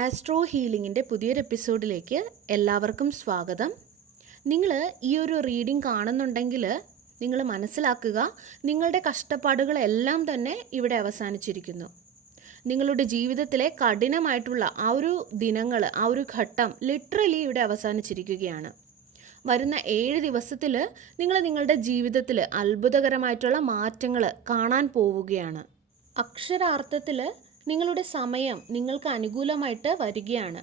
Astro ഹീലിങ്ങിൻ്റെ പുതിയൊരു എപ്പിസോഡിലേക്ക് എല്ലാവർക്കും സ്വാഗതം. നിങ്ങൾ ഈ ഒരു റീഡിംഗ് കാണുന്നുണ്ടെങ്കിൽ നിങ്ങൾ മനസ്സിലാക്കുക, നിങ്ങളുടെ കഷ്ടപ്പാടുകളെല്ലാം തന്നെ ഇവിടെ അവസാനിച്ചിരിക്കുന്നു. നിങ്ങളുടെ ജീവിതത്തിലെ കഠിനമായിട്ടുള്ള ആ ഒരു ദിനങ്ങൾ, ആ ഒരു ഘട്ടം ലിറ്ററലി ഇവിടെ അവസാനിച്ചിരിക്കുകയാണ്. വരുന്ന 7 ദിവസത്തിൽ നിങ്ങൾ നിങ്ങളുടെ ജീവിതത്തിൽ അത്ഭുതകരമായിട്ടുള്ള മാറ്റങ്ങൾ കാണാൻ പോവുകയാണ്. അക്ഷരാർത്ഥത്തിൽ നിങ്ങളുടെ സമയം നിങ്ങൾക്ക് അനുകൂലമായിട്ട് വരികയാണ്.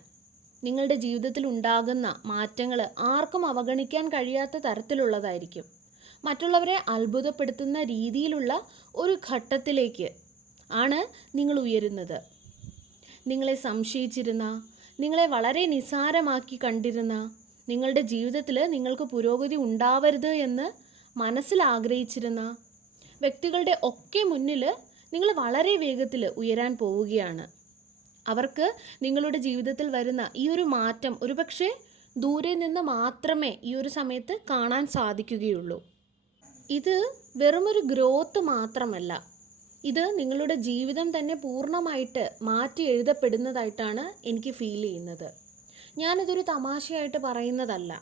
നിങ്ങളുടെ ജീവിതത്തിൽ ഉണ്ടാകുന്ന മാറ്റങ്ങൾ ആർക്കും അവഗണിക്കാൻ കഴിയാത്ത തരത്തിലുള്ളതായിരിക്കും. മറ്റുള്ളവരെ അത്ഭുതപ്പെടുത്തുന്ന രീതിയിലുള്ള ഒരു ഘട്ടത്തിലേക്ക് ആണ് നിങ്ങൾ ഉയരുന്നത്. നിങ്ങളെ സംശയിച്ചിരുന്ന, നിങ്ങളെ വളരെ നിസ്സാരമാക്കി കണ്ടിരുന്ന, നിങ്ങളുടെ ജീവിതത്തിൽ നിങ്ങൾക്ക് പുരോഗതി ഉണ്ടാവരുത് എന്ന് മനസ്സിൽ ആഗ്രഹിച്ചിരുന്ന വ്യക്തികളുടെ ഒക്കെ മുന്നിൽ നിങ്ങൾ വളരെ വേഗത്തിൽ ഉയരാൻ പോവുകയാണ്. അവർക്ക് നിങ്ങളുടെ ജീവിതത്തിൽ വരുന്ന ഈ ഒരു മാറ്റം ഒരുപക്ഷെ ദൂരെ നിന്ന് മാത്രമേ ഈ ഒരു സമയത്ത് കാണാൻ സാധിക്കുകയുള്ളൂ. ഇത് വെറുമൊരു ഗ്രോത്ത് മാത്രമല്ല, ഇത് നിങ്ങളുടെ ജീവിതം തന്നെ പൂർണ്ണമായിട്ട് മാറ്റി എഴുതപ്പെടുന്നതായിട്ടാണ് എനിക്ക് ഫീൽ ചെയ്യുന്നത്. ഞാനിതൊരു തമാശയായിട്ട് പറയുന്നതല്ല.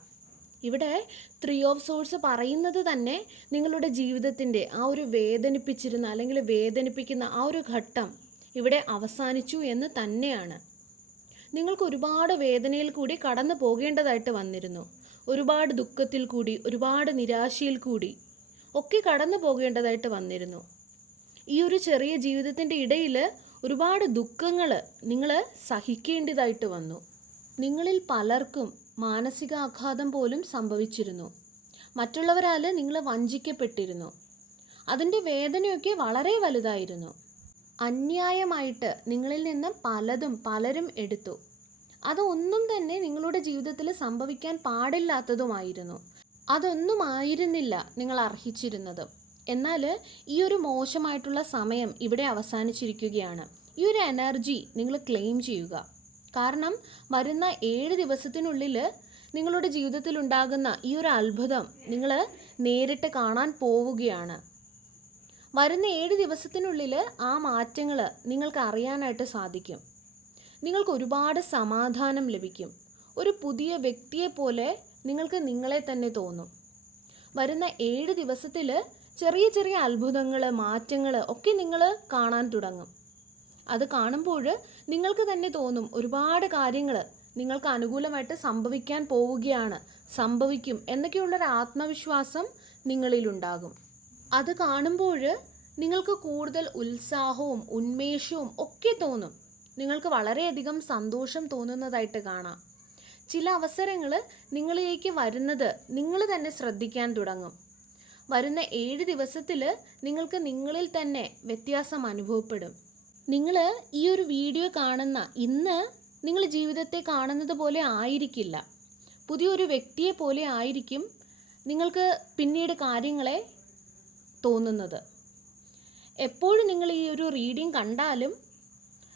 ഇവിടെ 3 ഓഫ് സോഴ്സ് പറയുന്നത് തന്നെ നിങ്ങളുടെ ജീവിതത്തിൻ്റെ ആ ഒരു വേദനിപ്പിച്ചിരുന്ന അല്ലെങ്കിൽ വേദനിപ്പിക്കുന്ന ആ ഒരു ഘട്ടം ഇവിടെ അവസാനിച്ചു എന്ന് തന്നെയാണ്. നിങ്ങൾക്ക് ഒരുപാട് വേദനയിൽ കൂടി കടന്നു പോകേണ്ടതായിട്ട് വന്നിരുന്നു. ഒരുപാട് ദുഃഖത്തിൽ കൂടി, ഒരുപാട് നിരാശയിൽ കൂടി ഒക്കെ കടന്നു പോകേണ്ടതായിട്ട് വന്നിരുന്നു. ഈ ഒരു ചെറിയ ജീവിതത്തിൻ്റെ ഇടയിൽ ഒരുപാട് ദുഃഖങ്ങൾ നിങ്ങൾ സഹിക്കേണ്ടതായിട്ട് വന്നു. നിങ്ങളിൽ പലർക്കും മാനസികാഘാതം പോലും സംഭവിച്ചിരുന്നു. മറ്റുള്ളവരാൽ നിങ്ങൾ വഞ്ചിക്കപ്പെട്ടിരുന്നു. അതിൻ്റെ വേദനയൊക്കെ വളരെ വലുതായിരുന്നു. അന്യായമായിട്ട് നിങ്ങളിൽ നിന്ന് പലരും എടുത്തു. അതൊന്നും തന്നെ നിങ്ങളുടെ ജീവിതത്തിൽ സംഭവിക്കാൻ പാടില്ലാത്തതുമായിരുന്നു. അതൊന്നും ആയിരുന്നില്ല നിങ്ങൾ അർഹിച്ചിരുന്നത്. എന്നാൽ ഈ ഒരു മോശമായിട്ടുള്ള സമയം ഇവിടെ അവസാനിച്ചിരിക്കുകയാണ്. ഈ ഒരു എനർജി നിങ്ങൾ ക്ലെയിം ചെയ്യുക. കാരണം വരുന്ന 7 ദിവസത്തിനുള്ളിൽ നിങ്ങളുടെ ജീവിതത്തിൽ ഉണ്ടാകുന്ന ഈ ഒരു അത്ഭുതം നിങ്ങൾ നേരിട്ട് കാണാൻ പോവുകയാണ്. വരുന്ന 7 ദിവസത്തിനുള്ളിൽ ആ മാറ്റങ്ങൾ നിങ്ങൾക്ക് അറിയാനായിട്ട് സാധിക്കും. നിങ്ങൾക്ക് ഒരുപാട് സമാധാനം ലഭിക്കും. ഒരു പുതിയ വ്യക്തിയെ പോലെ നിങ്ങൾക്ക് നിങ്ങളെ തന്നെ തോന്നും. വരുന്ന 7 ദിവസത്തിൽ ചെറിയ ചെറിയ അത്ഭുതങ്ങൾ, മാറ്റങ്ങൾ ഒക്കെ നിങ്ങൾ കാണാൻ തുടങ്ങും. അത് കാണുമ്പോൾ നിങ്ങൾക്ക് തന്നെ തോന്നും ഒരുപാട് കാര്യങ്ങൾ നിങ്ങൾക്ക് അനുകൂലമായിട്ട് സംഭവിക്കാൻ പോവുകയാണ്, സംഭവിക്കും എന്നൊക്കെയുള്ളൊരു ആത്മവിശ്വാസം നിങ്ങളിലുണ്ടാകും. അത് കാണുമ്പോൾ നിങ്ങൾക്ക് കൂടുതൽ ഉത്സാഹവും ഉന്മേഷവും ഒക്കെ തോന്നും. നിങ്ങൾക്ക് വളരെയധികം സന്തോഷം തോന്നുന്നതായിട്ട് കാണാം. ചില അവസരങ്ങൾ നിങ്ങളിലേക്ക് വരുന്നത് നിങ്ങൾ തന്നെ ശ്രദ്ധിക്കാൻ തുടങ്ങും. വരുന്ന 7 ദിവസത്തിൽ നിങ്ങൾക്ക് നിങ്ങളിൽ തന്നെ വ്യത്യാസം അനുഭവപ്പെടും. നിങ്ങൾ ഈ ഒരു വീഡിയോ കാണുന്ന ഇന്ന് നിങ്ങൾ ജീവിതത്തെ കാണുന്നത് പോലെ ആയിരിക്കില്ല. പുതിയൊരു വ്യക്തിയെ പോലെ ആയിരിക്കും നിങ്ങൾക്ക് പിന്നീട് കാര്യങ്ങളെ തോന്നുന്നത്. എപ്പോഴും നിങ്ങൾ ഈ ഒരു റീഡിംഗ് കണ്ടാലും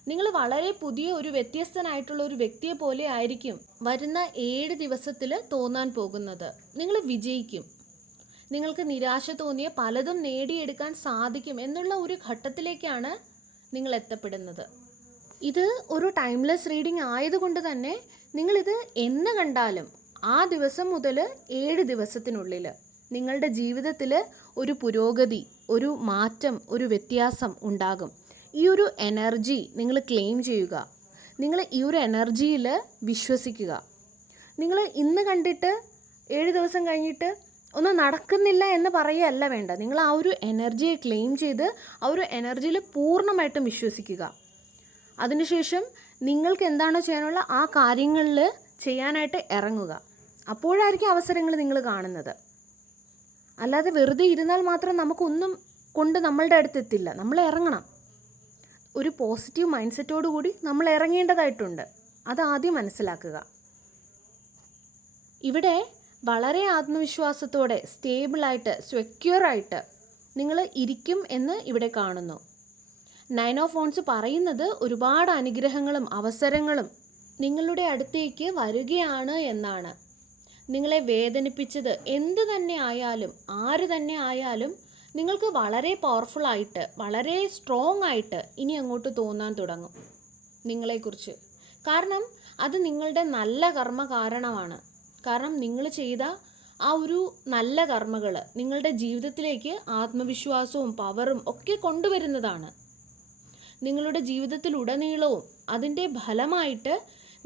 നിങ്ങൾ വളരെ പുതിയ ഒരു വ്യത്യസ്തനായിട്ടുള്ള ഒരു വ്യക്തിയെ പോലെ ആയിരിക്കും വരുന്ന 7 ദിവസത്തിൽ തോന്നാൻ പോകുന്നത്. നിങ്ങൾ വിജയിക്കും. നിങ്ങൾക്ക് നിരാശ തോന്നിയ പലതും നേടിയെടുക്കാൻ സാധിക്കും എന്നുള്ള ഒരു ഘട്ടത്തിലേക്കാണ് നിങ്ങൾ എത്തപ്പെടുന്നത്. ഇത് ഒരു ടൈംലെസ് റീഡിംഗ് ആയതുകൊണ്ട് തന്നെ നിങ്ങളിത് എന്ന് കണ്ടാലും ആ ദിവസം മുതൽ 7 ദിവസത്തിനുള്ളിൽ നിങ്ങളുടെ ജീവിതത്തിൽ ഒരു പുരോഗതി, ഒരു മാറ്റം, ഒരു വ്യത്യാസം ഉണ്ടാകും. ഈ ഒരു എനർജി നിങ്ങൾ ക്ലെയിം ചെയ്യുക. നിങ്ങൾ ഈ ഒരു എനർജിയിൽ വിശ്വസിക്കുക. നിങ്ങൾ ഇന്ന് കണ്ടിട്ട് 7 ദിവസം കഴിഞ്ഞിട്ട് ഒന്നും നടക്കുന്നില്ല എന്ന് പറയുകയല്ല വേണ്ട. നിങ്ങൾ ആ ഒരു എനർജിയെ ക്ലെയിം ചെയ്ത് ആ ഒരു എനർജിയിൽ പൂർണ്ണമായിട്ടും വിശ്വസിക്കുക. അതിനുശേഷം നിങ്ങൾക്ക് എന്താണോ ചെയ്യാനുള്ള ആ കാര്യങ്ങളിൽ ചെയ്യാനായിട്ട് ഇറങ്ങുക. അപ്പോഴായിരിക്കും അവസരങ്ങൾ നിങ്ങൾ കാണുന്നത്. അല്ലാതെ വെറുതെ ഇരുന്നാൽ മാത്രം നമുക്കൊന്നും കൊണ്ട് നമ്മളുടെ അടുത്തെത്തില്ല. നമ്മൾ ഇറങ്ങണം. ഒരു പോസിറ്റീവ് മൈൻഡ് സെറ്റോടു കൂടി നമ്മൾ ഇറങ്ങേണ്ടതായിട്ടുണ്ട്. അത് ആദ്യം മനസ്സിലാക്കുക. ഇവിടെ വളരെ ആത്മവിശ്വാസത്തോടെ, സ്റ്റേബിളായിട്ട്, സെക്യൂറായിട്ട് നിങ്ങൾ ഇരിക്കും എന്ന് ഇവിടെ കാണുന്നു. 9 ഓഫ് വോൺസ് പറയുന്നത് ഒരുപാട് അനുഗ്രഹങ്ങളും അവസരങ്ങളും നിങ്ങളുടെ അടുത്തേക്ക് വരികയാണ് എന്നാണ്. നിങ്ങളെ വേദനിപ്പിച്ചത് എന്ത് തന്നെ ആയാലും, ആര് തന്നെ ആയാലും നിങ്ങൾക്ക് വളരെ പവർഫുള്ളായിട്ട്, വളരെ സ്ട്രോങ് ആയിട്ട് ഇനി അങ്ങോട്ട് തോന്നാൻ തുടങ്ങും നിങ്ങളെക്കുറിച്ച്. കാരണം അത് നിങ്ങളുടെ നല്ല കർമ്മ കാരണമാണ്. കാരണം നിങ്ങൾ ചെയ്ത ആ ഒരു നല്ല കർമ്മകൾ നിങ്ങളുടെ ജീവിതത്തിലേക്ക് ആത്മവിശ്വാസവും പവറും ഒക്കെ കൊണ്ടുവരുന്നതാണ്. നിങ്ങളുടെ ജീവിതത്തിലുടനീളവും അതിൻ്റെ ഫലമായിട്ട്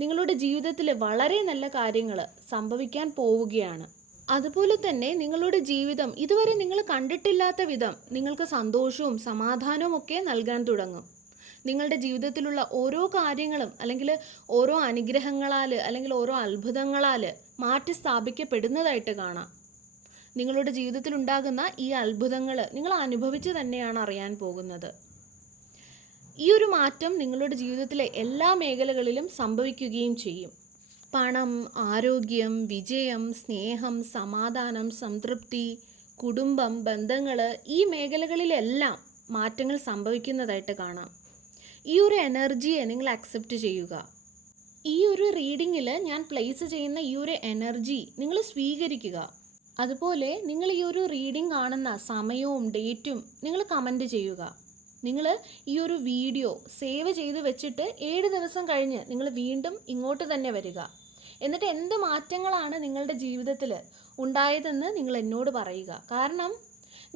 നിങ്ങളുടെ ജീവിതത്തിൽ വളരെ നല്ല കാര്യങ്ങൾ സംഭവിക്കാൻ പോവുകയാണ്. അതുപോലെ തന്നെ നിങ്ങളുടെ ജീവിതം ഇതുവരെ നിങ്ങൾ കണ്ടിട്ടില്ലാത്ത വിധം നിങ്ങൾക്ക് സന്തോഷവും സമാധാനവും ഒക്കെ നൽകാൻ തുടങ്ങും. നിങ്ങളുടെ ജീവിതത്തിലുള്ള ഓരോ കാര്യങ്ങളും അല്ലെങ്കിൽ ഓരോ അനുഗ്രഹങ്ങളാൽ അല്ലെങ്കിൽ ഓരോ അത്ഭുതങ്ങളാൽ മാറ്റി സ്ഥാപിക്കപ്പെടുന്നതായിട്ട് കാണാം. നിങ്ങളുടെ ജീവിതത്തിൽ ഉണ്ടാകുന്ന ഈ അത്ഭുതങ്ങൾ നിങ്ങൾ അനുഭവിച്ച് തന്നെയാണ് അറിയാൻ പോകുന്നത്. ഈ ഒരു മാറ്റം നിങ്ങളുടെ ജീവിതത്തിലെ എല്ലാ മേഖലകളിലും സംഭവിക്കുകയും ചെയ്യും. പണം, ആരോഗ്യം, വിജയം, സ്നേഹം, സമാധാനം, സംതൃപ്തി, കുടുംബം, ബന്ധങ്ങൾ, ഈ മേഖലകളിലെല്ലാം മാറ്റങ്ങൾ സംഭവിക്കുന്നതായിട്ട് കാണാം. ഈ ഒരു എനർജിയെ നിങ്ങൾ അക്സെപ്റ്റ് ചെയ്യുക. ഈ ഒരു റീഡിങ്ങിൽ ഞാൻ പ്ലേസ് ചെയ്യുന്ന ഈ ഒരു എനർജി നിങ്ങൾ സ്വീകരിക്കുക. അതുപോലെ നിങ്ങൾ ഈ ഒരു റീഡിംഗ് കാണുന്ന സമയവും ഡേറ്റും നിങ്ങൾ കമൻറ്റ് ചെയ്യുക. നിങ്ങൾ ഈ ഒരു വീഡിയോ സേവ് ചെയ്ത് വെച്ചിട്ട് 7 ദിവസം കഴിഞ്ഞ് നിങ്ങൾ വീണ്ടും ഇങ്ങോട്ട് തന്നെ വരിക. എന്നിട്ട് എന്ത് മാറ്റങ്ങളാണ് നിങ്ങളുടെ ജീവിതത്തിൽ ഉണ്ടായതെന്ന് നിങ്ങൾ എന്നോട് പറയുക. കാരണം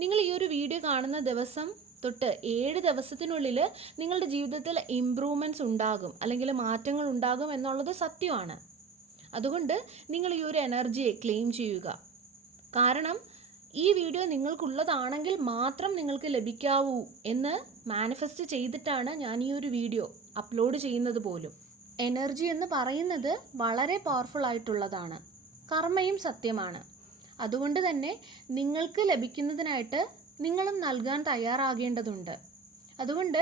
നിങ്ങൾ ഈ ഒരു വീഡിയോ കാണുന്ന ദിവസം തൊട്ട് 7 ദിവസത്തിനുള്ളിൽ നിങ്ങളുടെ ജീവിതത്തിൽ ഇംപ്രൂവ്മെൻറ്റ്സ് ഉണ്ടാകും, അല്ലെങ്കിൽ മാറ്റങ്ങൾ ഉണ്ടാകും എന്നുള്ളത് സത്യമാണ്. അതുകൊണ്ട് നിങ്ങൾ ഈ ഒരു എനർജിയെ ക്ലെയിം ചെയ്യുക. കാരണം ഈ വീഡിയോ നിങ്ങൾക്കുള്ളതാണെങ്കിൽ മാത്രം നിങ്ങൾക്ക് ലഭിക്കാവൂ എന്ന് മാനിഫെസ്റ്റ് ചെയ്തിട്ടാണ് ഞാൻ ഈ ഒരു വീഡിയോ അപ്ലോഡ് ചെയ്യുന്നത് പോലും. എനർജി എന്ന് പറയുന്നത് വളരെ പവർഫുൾ ആയിട്ടുള്ളതാണ്. കർമ്മയും സത്യമാണ്. അതുകൊണ്ട് തന്നെ നിങ്ങൾക്ക് ലഭിക്കുന്നതിനായിട്ട് നിങ്ങളും നൽകാൻ തയ്യാറാകേണ്ടതുണ്ട്. അതുകൊണ്ട്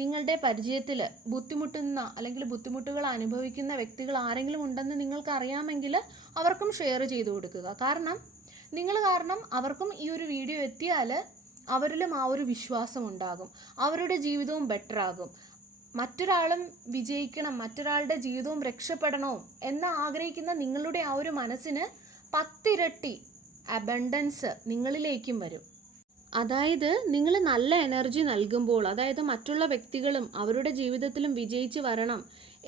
നിങ്ങളുടെ പരിചയത്തിൽ ബുദ്ധിമുട്ടുന്ന അല്ലെങ്കിൽ ബുദ്ധിമുട്ടുകൾ അനുഭവിക്കുന്ന വ്യക്തികൾ ആരെങ്കിലും ഉണ്ടെന്ന് നിങ്ങൾക്ക് അറിയാമെങ്കിൽ അവർക്കും ഷെയർ ചെയ്തു കൊടുക്കുക. കാരണം നിങ്ങൾ കാരണം അവർക്കും ഈ ഒരു വീഡിയോ എത്തിയാൽ അവരിലും ആ ഒരു വിശ്വാസം ഉണ്ടാകും, അവരുടെ ജീവിതവും ബെറ്റർ ആകും. മറ്റൊരാളും വിജയിക്കണം, മറ്റൊരാളുടെ ജീവിതവും രക്ഷപ്പെടണോ എന്ന് ആഗ്രഹിക്കുന്ന നിങ്ങളുടെ ആ ഒരു മനസ്സിന് 10 ഇരട്ടി അബണ്ടൻസ് നിങ്ങളിലേക്കും വരും. അതായത് നിങ്ങൾ നല്ല എനർജി നൽകുമ്പോൾ, അതായത് മറ്റുള്ള വ്യക്തികളും അവരുടെ ജീവിതത്തിലും വിജയിച്ച് വരണം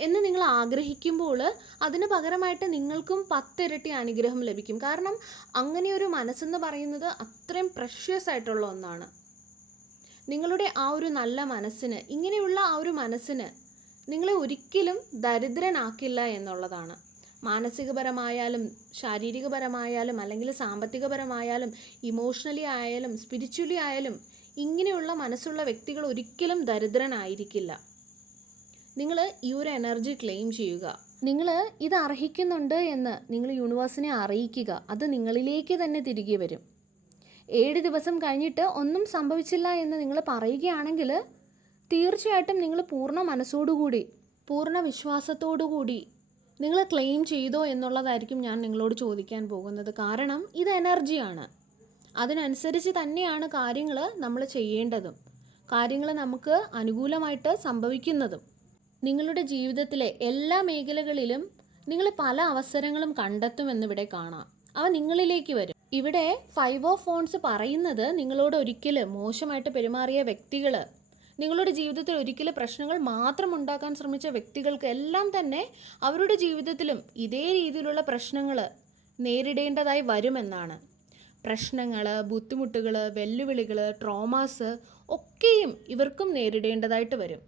എന്ന് നിങ്ങൾ ആഗ്രഹിക്കുമ്പോൾ അതിന് പകരമായിട്ട് നിങ്ങൾക്കും 10 ഇരട്ടി അനുഗ്രഹം ലഭിക്കും. കാരണം അങ്ങനെയൊരു മനസ്സെന്ന് പറയുന്നത് അത്രയും പ്രഷ്യസ് ആയിട്ടുള്ള ഒന്നാണ്. നിങ്ങളുടെ ആ ഒരു നല്ല മനസ്സിന്, ഇങ്ങനെയുള്ള ആ ഒരു മനസ്സിന് നിങ്ങളെ ഒരിക്കലും ദരിദ്രനാക്കില്ല എന്നുള്ളതാണ്. മാനസികപരമായാലും ശാരീരികപരമായാലും അല്ലെങ്കിൽ സാമ്പത്തികപരമായാലും ഇമോഷണലി ആയാലും സ്പിരിച്വലി ആയാലും ഇങ്ങനെയുള്ള മനസ്സുള്ള വ്യക്തികൾ ഒരിക്കലും ദരിദ്രനായിരിക്കില്ല. നിങ്ങൾ ഈ ഒരു എനർജി ക്ലെയിം ചെയ്യുക. നിങ്ങൾ ഇത് അർഹിക്കുന്നുണ്ട് എന്ന് നിങ്ങൾ യൂണിവേഴ്സിനെ അറിയിക്കുക. അത് നിങ്ങളിലേക്ക് തന്നെ തിരികെ വരും. 7 ദിവസം കഴിഞ്ഞിട്ട് ഒന്നും സംഭവിച്ചില്ല എന്ന് നിങ്ങൾ പറയുകയാണെങ്കിൽ തീർച്ചയായിട്ടും നിങ്ങൾ പൂർണ്ണ മനസ്സോടുകൂടി, പൂർണ്ണ വിശ്വാസത്തോടുകൂടി നിങ്ങൾ ക്ലെയിം ചെയ്തോ എന്നുള്ളതായിരിക്കും ഞാൻ നിങ്ങളോട് ചോദിക്കാൻ പോകുന്നത്. കാരണം ഇത് എനർജിയാണ്. അതിനനുസരിച്ച് തന്നെയാണ് കാര്യങ്ങൾ നമ്മൾ ചെയ്യേണ്ടതും കാര്യങ്ങൾ നമുക്ക് അനുകൂലമായിട്ട് സംഭവിക്കുന്നതും. നിങ്ങളുടെ ജീവിതത്തിലെ എല്ലാ മേഖലകളിലും നിങ്ങൾ പല അവസരങ്ങളും കണ്ടെത്തുമെന്നിവിടെ കാണാം. അവ നിങ്ങളിലേക്ക് വരും. ഇവിടെ 5 ഓഫ് ഫോൺസ് പറയുന്നത് നിങ്ങളോട് ഒരിക്കൽ മോശമായിട്ട് പെരുമാറിയ വ്യക്തികൾ, നിങ്ങളുടെ ജീവിതത്തിൽ ഒരിക്കൽ പ്രശ്നങ്ങൾ മാത്രം ഉണ്ടാക്കാൻ ശ്രമിച്ച വ്യക്തികൾക്ക് എല്ലാം തന്നെ അവരുടെ ജീവിതത്തിലും ഇതേ രീതിയിലുള്ള പ്രശ്നങ്ങൾ നേരിടേണ്ടതായി വരുമെന്നാണ്. പ്രശ്നങ്ങൾ, ബുദ്ധിമുട്ടുകൾ, വെല്ലുവിളികൾ, ട്രോമാസ് ഒക്കെയും ഇവർക്കും നേരിടേണ്ടതായിട്ട് വരും.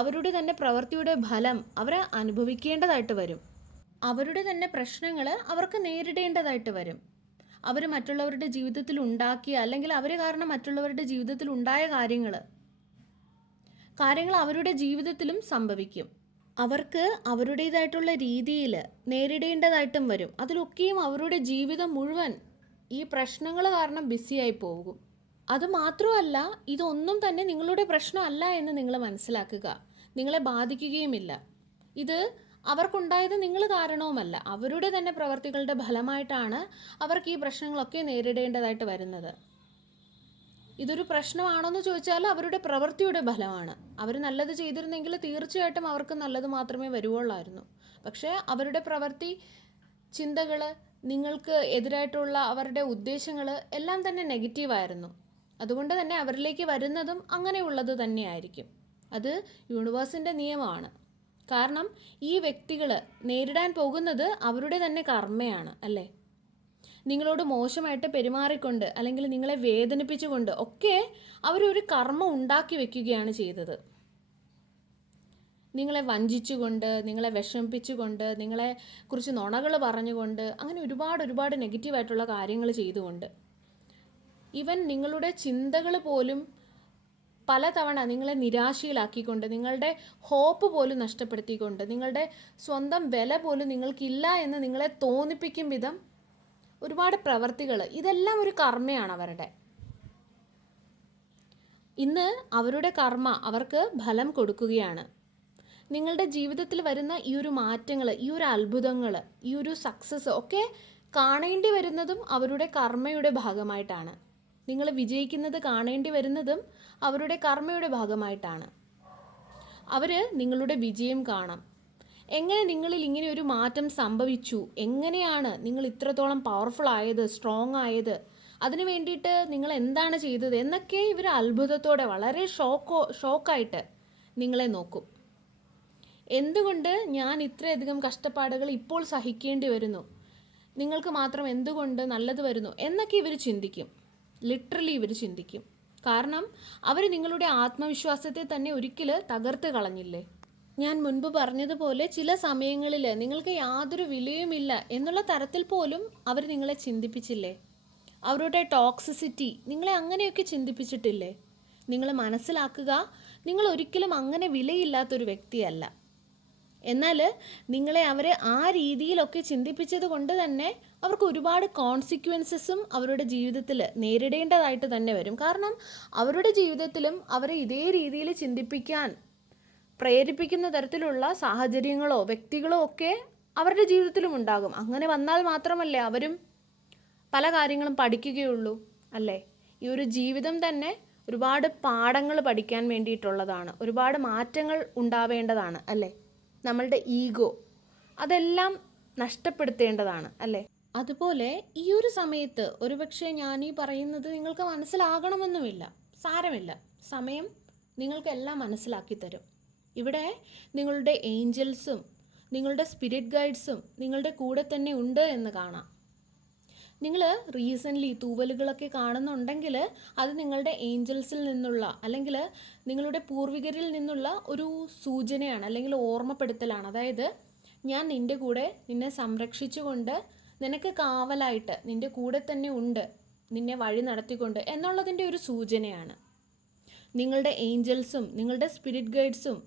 അവരുടെ തന്നെ പ്രവൃത്തിയുടെ ഫലം അവർ അനുഭവിക്കേണ്ടതായിട്ട് വരും. അവരുടെ തന്നെ പ്രശ്നങ്ങൾ അവർക്ക് നേരിടേണ്ടതായിട്ട് വരും. അവർ മറ്റുള്ളവരുടെ ജീവിതത്തിൽ ഉണ്ടാക്കിയ, അല്ലെങ്കിൽ അവർ കാരണം മറ്റുള്ളവരുടെ ജീവിതത്തിൽ ഉണ്ടായ കാര്യങ്ങൾ അവരുടെ ജീവിതത്തിലും സംഭവിക്കും. അവർക്ക് അവരുടേതായിട്ടുള്ള രീതിയിൽ നേരിടേണ്ടതായിട്ടും വരും. അതിലൊക്കെയും അവരുടെ ജീവിതം മുഴുവൻ ഈ പ്രശ്നങ്ങൾ കാരണം ബിസിയായി പോകും. അതുമാത്രമല്ല, ഇതൊന്നും തന്നെ നിങ്ങളുടെ പ്രശ്നമല്ല എന്ന് നിങ്ങൾ മനസ്സിലാക്കുക. നിങ്ങളെ ബാധിക്കുകയുമില്ല. ഇത് അവർക്കുണ്ടായത് നിങ്ങൾ കാരണവുമല്ല. അവരുടെ തന്നെ പ്രവർത്തികളുടെ ഫലമായിട്ടാണ് അവർക്ക് ഈ പ്രശ്നങ്ങളൊക്കെ നേരിടേണ്ടതായിട്ട് വരുന്നത്. ഇതൊരു പ്രശ്നമാണോയെന്ന് ചോദിച്ചാൽ അവരുടെ പ്രവൃത്തിയുടെ ഫലമാണ്. അവർ നല്ലത് ചെയ്തിരുന്നെങ്കിൽ തീർച്ചയായിട്ടും അവർക്ക് നല്ലത് മാത്രമേ വരുവുള്ളായിരുന്നു. പക്ഷേ അവരുടെ പ്രവൃത്തി, ചിന്തകൾ, നിങ്ങൾക്ക് എതിരായിട്ടുള്ള അവരുടെ ഉദ്ദേശങ്ങൾ എല്ലാം തന്നെ നെഗറ്റീവായിരുന്നു. അതുകൊണ്ട് തന്നെ അവരിലേക്ക് വരുന്നതും അങ്ങനെയുള്ളത് തന്നെയായിരിക്കും. അത് യൂണിവേഴ്സിൻ്റെ നിയമമാണ്. കാരണം ഈ വ്യക്തികൾ നേരിടാൻ പോകുന്നത് അവരുടെ തന്നെ കർമ്മയാണ്, അല്ലേ? നിങ്ങളോട് മോശമായിട്ട് പെരുമാറിക്കൊണ്ട് അല്ലെങ്കിൽ നിങ്ങളെ വേദനിപ്പിച്ചുകൊണ്ട് ഒക്കെ അവരൊരു കർമ്മം ഉണ്ടാക്കി വെക്കുകയാണ് ചെയ്തത്. നിങ്ങളെ വഞ്ചിച്ചുകൊണ്ട്, നിങ്ങളെ വിഷമിപ്പിച്ചുകൊണ്ട്, നിങ്ങളെ കുറിച്ച് നുണകൾ പറഞ്ഞുകൊണ്ട്, അങ്ങനെ ഒരുപാട് നെഗറ്റീവായിട്ടുള്ള കാര്യങ്ങൾ ചെയ്തുകൊണ്ട്, ഈവൻ നിങ്ങളുടെ ചിന്തകൾ പോലും പലതവണ നിങ്ങളെ നിരാശയിലാക്കിക്കൊണ്ട്, നിങ്ങളുടെ ഹോപ്പ് പോലും നഷ്ടപ്പെടുത്തിക്കൊണ്ട്, നിങ്ങളുടെ സ്വന്തം വില പോലും നിങ്ങൾക്കില്ല എന്ന് നിങ്ങളെ തോന്നിപ്പിക്കും വിധം ഒരുപാട് പ്രവർത്തികൾ, ഇതെല്ലാം ഒരു കർമ്മയാണ് അവരുടെ. ഇന്ന് അവരുടെ കർമ്മ അവർക്ക് ഫലം കൊടുക്കുകയാണ്. നിങ്ങളുടെ ജീവിതത്തിൽ വരുന്ന ഈ ഒരു മാറ്റങ്ങൾ, ഈ ഒരു അത്ഭുതങ്ങൾ, ഈ ഒരു സക്സസ് ഒക്കെ കാണേണ്ടി വരുന്നതും അവരുടെ കർമ്മയുടെ ഭാഗമായിട്ടാണ്. നിങ്ങൾ വിജയിക്കുന്നത് കാണേണ്ടി വരുന്നതും അവരുടെ കർമ്മയുടെ ഭാഗമായിട്ടാണ്. അവർ നിങ്ങളുടെ വിജയം കാണാം. എങ്ങനെ നിങ്ങളിൽ ഇങ്ങനെ ഒരു മാറ്റം സംഭവിച്ചു, എങ്ങനെയാണ് നിങ്ങൾ ഇത്രത്തോളം പവർഫുൾ ആയത്, സ്ട്രോങ് ആയത്, അതിനു വേണ്ടിയിട്ട് നിങ്ങൾ എന്താണ് ചെയ്തത് എന്നൊക്കെ ഇവർ അത്ഭുതത്തോടെ വളരെ ഷോക്കായിട്ട് നിങ്ങളെ നോക്കും. എന്തുകൊണ്ട് ഞാൻ ഇത്രയധികം കഷ്ടപ്പാടുകൾ ഇപ്പോൾ സഹിക്കേണ്ടി വരുന്നു, നിങ്ങൾക്ക് മാത്രം എന്തുകൊണ്ട് നല്ലത് വരുന്നു എന്നൊക്കെ ഇവർ ചിന്തിക്കും. ലിറ്ററലി ഇവർ ചിന്തിക്കും. കാരണം അവർ നിങ്ങളുടെ ആത്മവിശ്വാസത്തെ തന്നെ ഒരിക്കൽ തകർത്ത് കളഞ്ഞില്ലേ? ഞാൻ മുൻപ് പറഞ്ഞതുപോലെ ചില സമയങ്ങളിൽ നിങ്ങൾക്ക് യാതൊരു വിലയുമില്ല എന്നുള്ള തരത്തിൽ പോലും അവർ നിങ്ങളെ ചിന്തിപ്പിച്ചില്ലേ? അവരുടെ ടോക്സിസിറ്റി നിങ്ങളെ അങ്ങനെയൊക്കെ ചിന്തിപ്പിച്ചിട്ടില്ലേ? നിങ്ങൾ മനസ്സിലാക്കുക, നിങ്ങൾ ഒരിക്കലും അങ്ങനെ വിലയില്ലാത്തൊരു വ്യക്തിയല്ല. എന്നാൽ നിങ്ങളെ അവർ ആ രീതിയിലൊക്കെ ചിന്തിപ്പിച്ചത് കൊണ്ട് തന്നെ അവർക്ക് ഒരുപാട് കോൺസിക്വൻസസും അവരുടെ ജീവിതത്തിൽ നേരിടേണ്ടതായിട്ട് തന്നെ വരും. കാരണം അവരുടെ ജീവിതത്തിലും അവരെ ഇതേ രീതിയിൽ ചിന്തിപ്പിക്കാൻ പ്രേരിപ്പിക്കുന്ന തരത്തിലുള്ള സാഹചര്യങ്ങളോ വ്യക്തികളോ ഒക്കെ അവരുടെ ജീവിതത്തിലും ഉണ്ടാകും. അങ്ങനെ വന്നാൽ മാത്രമല്ലേ അവരും പല കാര്യങ്ങളും പഠിക്കുകയുള്ളൂ, അല്ലേ? ഈ ഒരു ജീവിതം തന്നെ ഒരുപാട് പാഠങ്ങൾ പഠിക്കാൻ വേണ്ടിയിട്ടുള്ളതാണ്, ഒരുപാട് മാറ്റങ്ങൾ ഉണ്ടാവേണ്ടതാണ്, അല്ലേ? നമ്മളുടെ ഈഗോ അതെല്ലാം നഷ്ടപ്പെടുത്തേണ്ടതാണ്, അല്ലേ? അതുപോലെ ഈ ഒരു സമയത്ത് ഒരുപക്ഷെ ഞാൻ ഈ പറയുന്നത് നിങ്ങൾക്ക് മനസ്സിലാകണമെന്നുമില്ല, സാരമില്ല, സമയം നിങ്ങൾക്കെല്ലാം മനസ്സിലാക്കി തരും. ഇവിടെ നിങ്ങളുടെ ഏഞ്ചൽസും നിങ്ങളുടെ സ്പിരിറ്റ് ഗൈഡ്സും നിങ്ങളുടെ കൂടെ തന്നെ ഉണ്ട് എന്ന് കാണാം. നിങ്ങൾ റീസെൻ്റ്ലി തൂവലുകളൊക്കെ കാണുന്നുണ്ടെങ്കിൽ അത് നിങ്ങളുടെ ഏഞ്ചൽസിൽ നിന്നുള്ള അല്ലെങ്കിൽ നിങ്ങളുടെ പൂർവികരിൽ നിന്നുള്ള ഒരു സൂചനയാണ് അല്ലെങ്കിൽ ഓർമ്മപ്പെടുത്തലാണ്. അതായത് ഞാൻ നിൻ്റെ കൂടെ നിന്നെ സംരക്ഷിച്ചുകൊണ്ട് നിനക്ക് കാവലായിട്ട് നിൻ്റെ കൂടെ തന്നെ ഉണ്ട്, നിന്നെ വഴി നടത്തിക്കൊണ്ട് എന്നുള്ളതിൻ്റെ ഒരു സൂചനയാണ്. നിങ്ങളുടെ ഏഞ്ചൽസും നിങ്ങളുടെ സ്പിരിറ്റ് ഗൈഡ്സും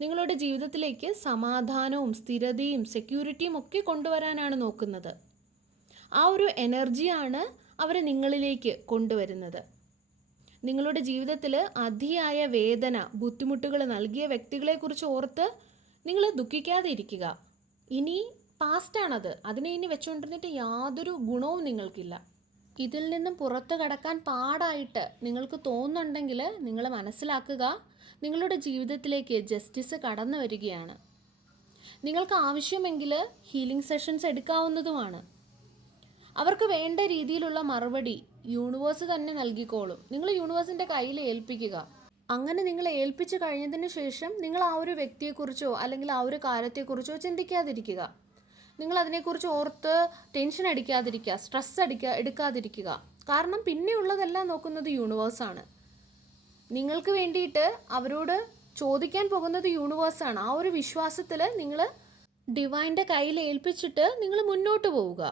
നിങ്ങളുടെ ജീവിതത്തിലേക്ക് സമാധാനവും സ്ഥിരതയും സെക്യൂരിറ്റിയും ഒക്കെ കൊണ്ടുവരാനാണ് നോക്കുന്നത്. ആ ഒരു എനർജിയാണ് അവർ നിങ്ങളിലേക്ക് കൊണ്ടുവരുന്നത്. നിങ്ങളുടെ ജീവിതത്തിൽ അതിയായ വേദന, ബുദ്ധിമുട്ടുകൾ നൽകിയ വ്യക്തികളെക്കുറിച്ച് ഓർത്ത് നിങ്ങൾ ദുഃഖിക്കാതെ ഇരിക്കുക. ഇനി പാസ്റ്റാണത്, അതിനെ ഇനി വെച്ചുകൊണ്ടിരുന്നിട്ട് യാതൊരു ഗുണവും നിങ്ങൾക്കില്ല. ഇതിൽ നിന്നും പുറത്തു കടക്കാൻ പാടായിട്ട് നിങ്ങൾക്ക് തോന്നുന്നുണ്ടെങ്കിൽ നിങ്ങൾ മനസ്സിലാക്കുക, നിങ്ങളുടെ ജീവിതത്തിലേക്ക് ജസ്റ്റിസ് കടന്നു വരികയാണ്. നിങ്ങൾക്ക് ആവശ്യമെങ്കിൽ ഹീലിംഗ് സെഷൻസ് എടുക്കാവുന്നതുമാണ്. അവർക്ക് വേണ്ട രീതിയിലുള്ള മറുപടി യൂണിവേഴ്സ് തന്നെ നൽകിക്കോളും. നിങ്ങൾ യൂണിവേഴ്സിൻ്റെ കയ്യിൽ ഏൽപ്പിക്കുക. അങ്ങനെ നിങ്ങൾ ഏൽപ്പിച്ചു കഴിഞ്ഞതിന് ശേഷം നിങ്ങൾ ആ ഒരു വ്യക്തിയെക്കുറിച്ചോ അല്ലെങ്കിൽ ആ ഒരു കാര്യത്തെക്കുറിച്ചോ ചിന്തിക്കാതിരിക്കുക. നിങ്ങൾ അതിനെക്കുറിച്ച് ഓർത്ത് ടെൻഷൻ അടിക്കാതിരിക്കുക, സ്ട്രെസ് എടുക്കാതിരിക്കുക. കാരണം പിന്നെയുള്ളതെല്ലാം നോക്കുന്നത് യൂണിവേഴ്സാണ്. നിങ്ങൾക്ക് വേണ്ടിയിട്ട് അവരോട് ചോദിക്കാൻ പോകുന്നത് യൂണിവേഴ്സാണ്. ആ ഒരു വിശ്വാസത്തിൽ നിങ്ങൾ ഡിവൈൻ്റെ കയ്യിൽ ഏൽപ്പിച്ചിട്ട് നിങ്ങൾ മുന്നോട്ട് പോവുക.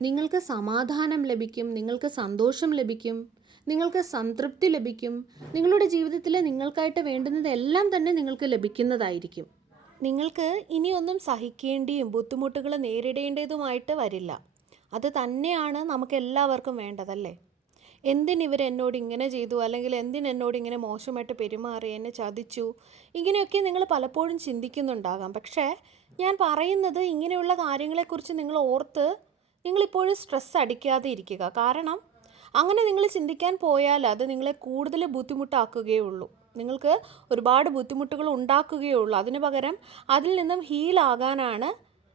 നിങ്ങൾക്ക് സമാധാനം ലഭിക്കും, നിങ്ങൾക്ക് സന്തോഷം ലഭിക്കും, നിങ്ങൾക്ക് സംതൃപ്തി ലഭിക്കും. നിങ്ങളുടെ ജീവിതത്തിൽ നിങ്ങൾക്കായിട്ട് വേണ്ടുന്നതെല്ലാം തന്നെ നിങ്ങൾക്ക് ലഭിക്കുന്നതായിരിക്കും. നിങ്ങൾക്ക് ഇനിയൊന്നും സഹിക്കേണ്ടിയും ബുദ്ധിമുട്ടുകൾ നേരിടേണ്ടതുമായിട്ട് വരില്ല. അത് തന്നെയാണ് നമുക്ക് എല്ലാവർക്കും വേണ്ടതല്ലേ? എന്തിനിവർ എന്നോട് ഇങ്ങനെ ചെയ്തു, അല്ലെങ്കിൽ എന്തിനെന്നോട് ഇങ്ങനെ മോശമായിട്ട് പെരുമാറി, എന്നെ ചതിച്ചു, ഇങ്ങനെയൊക്കെ നിങ്ങൾ പലപ്പോഴും ചിന്തിക്കുന്നുണ്ടാകാം. പക്ഷേ ഞാൻ പറയുന്നത് ഇങ്ങനെയുള്ള കാര്യങ്ങളെക്കുറിച്ച് നിങ്ങൾ ഓർത്ത് നിങ്ങളിപ്പോഴും സ്ട്രെസ് അടിക്കാതെ ഇരിക്കുക. കാരണം അങ്ങനെ നിങ്ങൾ ചിന്തിക്കാൻ പോയാൽ അത് നിങ്ങളെ കൂടുതൽ ബുദ്ധിമുട്ടാക്കുകയുള്ളൂ. നിങ്ങൾക്ക് ഒരുപാട് ബുദ്ധിമുട്ടുകൾ ഉണ്ടാക്കുകയുള്ളൂ. അതിന് പകരം അതിൽ നിന്നും ഹീലാകാനാണ്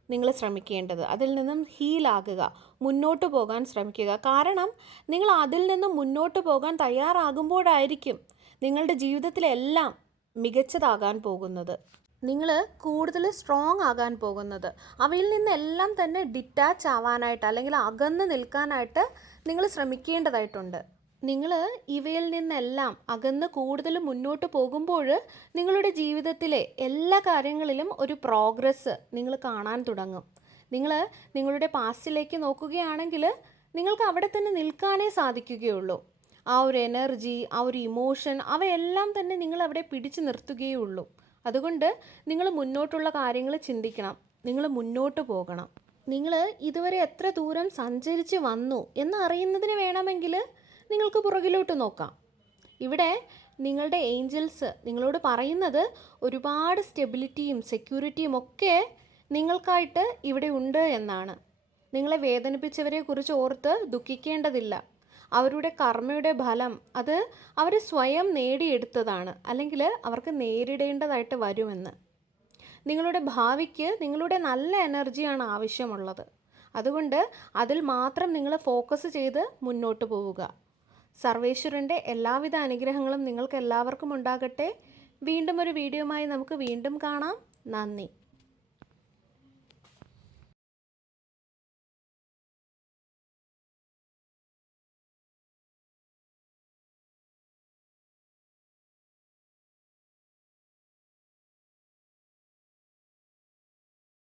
നിങ്ങൾ ശ്രമിക്കേണ്ടത്. അതിൽ നിന്നും ഹീലാകുക, മുന്നോട്ട് പോകാൻ ശ്രമിക്കുക. കാരണം നിങ്ങൾ അതിൽ നിന്നും മുന്നോട്ട് പോകാൻ തയ്യാറാകുമ്പോഴായിരിക്കും നിങ്ങളുടെ ജീവിതത്തിലെല്ലാം മികച്ചതാകാൻ പോകുന്നത്. നിങ്ങൾ കൂടുതൽ സ്ട്രോങ് ആകാൻ പോകുന്നത്. അവയിൽ നിന്നെല്ലാം തന്നെ ഡിറ്റാച്ച് ആവാനായിട്ട് അല്ലെങ്കിൽ അകന്ന് നിൽക്കാനായിട്ട് നിങ്ങൾ ശ്രമിക്കേണ്ടതായിട്ടുണ്ട്. നിങ്ങൾ ഇവയിൽ നിന്നെല്ലാം അകന്ന് കൂടുതൽ മുന്നോട്ട് പോകുമ്പോൾ നിങ്ങളുടെ ജീവിതത്തിലെ എല്ലാ കാര്യങ്ങളിലും ഒരു പ്രോഗ്രസ് നിങ്ങൾ കാണാൻ തുടങ്ങും. നിങ്ങൾ നിങ്ങളുടെ പാസ്റ്റിലേക്ക് നോക്കുകയാണെങ്കിൽ നിങ്ങൾക്ക് അവിടെ തന്നെ നിൽക്കാനേ സാധിക്കുകയുള്ളൂ. ആ ഒരു എനർജി, ആ ഒരു ഇമോഷൻ, അവയെല്ലാം തന്നെ നിങ്ങൾ അവിടെ പിടിച്ചു നിർത്തുകയുള്ളൂ. അതുകൊണ്ട് നിങ്ങൾ മുന്നോട്ടുള്ള കാര്യങ്ങൾ ചിന്തിക്കണം, നിങ്ങൾ മുന്നോട്ട് പോകണം. നിങ്ങൾ ഇതുവരെ എത്ര ദൂരം സഞ്ചരിച്ച് വന്നു എന്നറിയുന്നതിന് വേണമെങ്കിൽ നിങ്ങൾക്ക് പുറകിലോട്ട് നോക്കാം. ഇവിടെ നിങ്ങളുടെ ഏഞ്ചൽസ് നിങ്ങളോട് പറയുന്നത് ഒരുപാട് സ്റ്റെബിലിറ്റിയും സെക്യൂരിറ്റിയും ഒക്കെ നിങ്ങൾക്കായിട്ട് ഇവിടെ ഉണ്ട് എന്നാണ്. നിങ്ങളെ വേദനിപ്പിച്ചവരെ കുറിച്ച് ഓർത്ത് ദുഃഖിക്കേണ്ടതില്ല. അവരുടെ കർമ്മയുടെ ഫലം അത് അവർ സ്വയം നേടിയെടുത്തതാണ്, അല്ലെങ്കിൽ അവർക്ക് നേരിടേണ്ടതായിട്ട് വരുമെന്ന്. നിങ്ങളുടെ ഭാവിക്ക് നിങ്ങളുടെ നല്ല എനർജിയാണ് ആവശ്യമുള്ളത്. അതുകൊണ്ട് അതിൽ മാത്രം നിങ്ങൾ ഫോക്കസ് ചെയ്ത് മുന്നോട്ട് പോവുക. സർവേശ്വരൻ്റെ എല്ലാവിധ അനുഗ്രഹങ്ങളും നിങ്ങൾക്ക് എല്ലാവർക്കും ഉണ്ടാകട്ടെ. വീണ്ടും ഒരു വീഡിയോയുമായി നമുക്ക് വീണ്ടും കാണാം. നന്ദി.